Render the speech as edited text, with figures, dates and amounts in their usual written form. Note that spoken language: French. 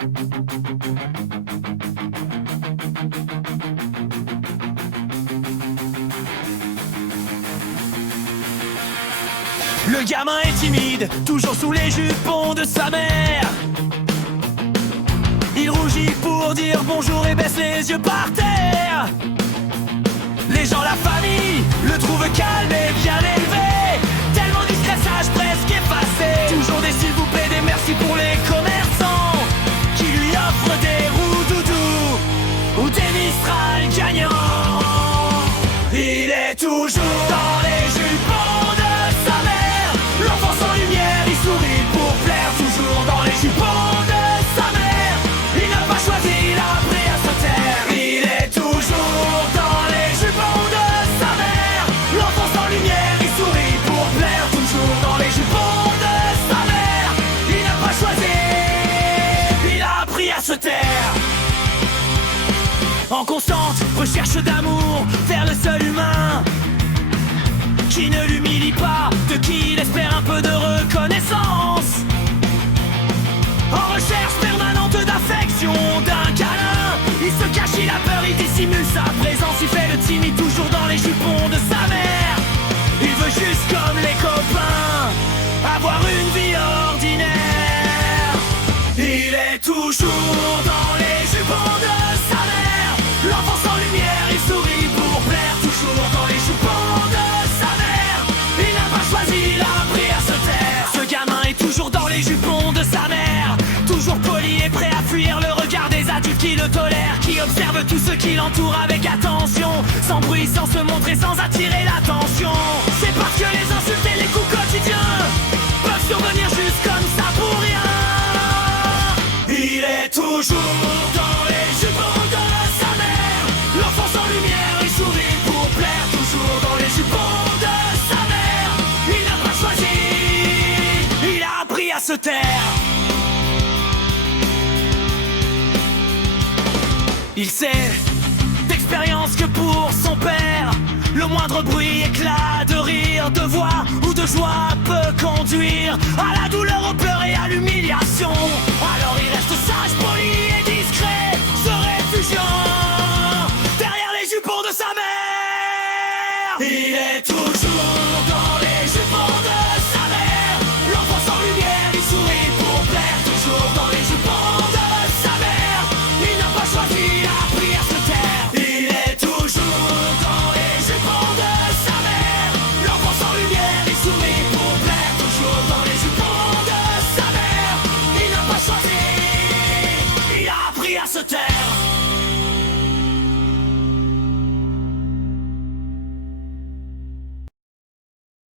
Le gamin est timide, toujours sous les jupons de sa mère. Il rougit pour dire bonjour et baisse les yeux par terre. Les gens, la famille, le trouvent calme et bien élevé. Tellement discret, sage, presque effacé. Toujours des s'il vous plaît, des merci pour les commerçants qui lui offrent des roues doudou ou des Mistral gagnants. Il est toujours dans les jupons de sa mère. L'enfant sans lumière, il sourit pour plaire. Toujours dans les jupons de sa mère. Il n'a pas choisi, il a appris à se taire. Il est toujours dans les jupons de sa mère. L'enfant sans lumière, il sourit pour plaire. Toujours dans les jupons de sa mère. Il n'a pas choisi, il a appris à se taire. En constante recherche d'amour vers le seul humain qui ne l'humilie pas, de qui il espère un peu de reconnaissance. En recherche permanente d'affection, d'un câlin, il se cache, il a peur, il dissimule sa présence. Il fait le timide toujours dans les jupons de sa mère. Il veut juste comme les copains avoir une vie ordinaire. Il est toujours dans les jupons de sa mère. L'enfant sans lumière, il sourit pour plaire. Toujours dans les jupons de sa mère. Il n'a pas choisi, il a appris à se taire. Ce gamin est toujours dans les jupons de sa mère. Toujours poli et prêt à fuir le regard des adultes qui le tolèrent, qui observent tout ce qui l'entoure avec attention, sans bruit, sans se montrer, sans attirer l'attention. C'est parce que les insultes et les coups quotidiens peuvent survenir juste comme ça pour rien. Il est toujours dans les jupons de sa mère. L'enfant sans lumière, il sourit pour plaire. Toujours dans les jupons de sa mère. Il n'a pas choisi, il a appris à se taire. Il sait d'expérience que pour son père, le moindre bruit, éclat de rire, de voix ou de joie peut conduire à la douleur, au pleurs et à l'humiliation. Alors il reste sage, poli et discret, se réfugiant derrière les jupons de sa mère. Il est toujours dans les jupons de sa mère. L'enfant sans lumière, il sourit pour plaire. Toujours dans les jupons de sa mère. Il n'a pas choisi, il a appris à se taire. Il est toujours dans les jupons de sa mère. L'enfant sans lumière, il sourit pour plaire. Toujours dans les jupons de sa mère. Il n'a pas choisi, il a appris à se taire.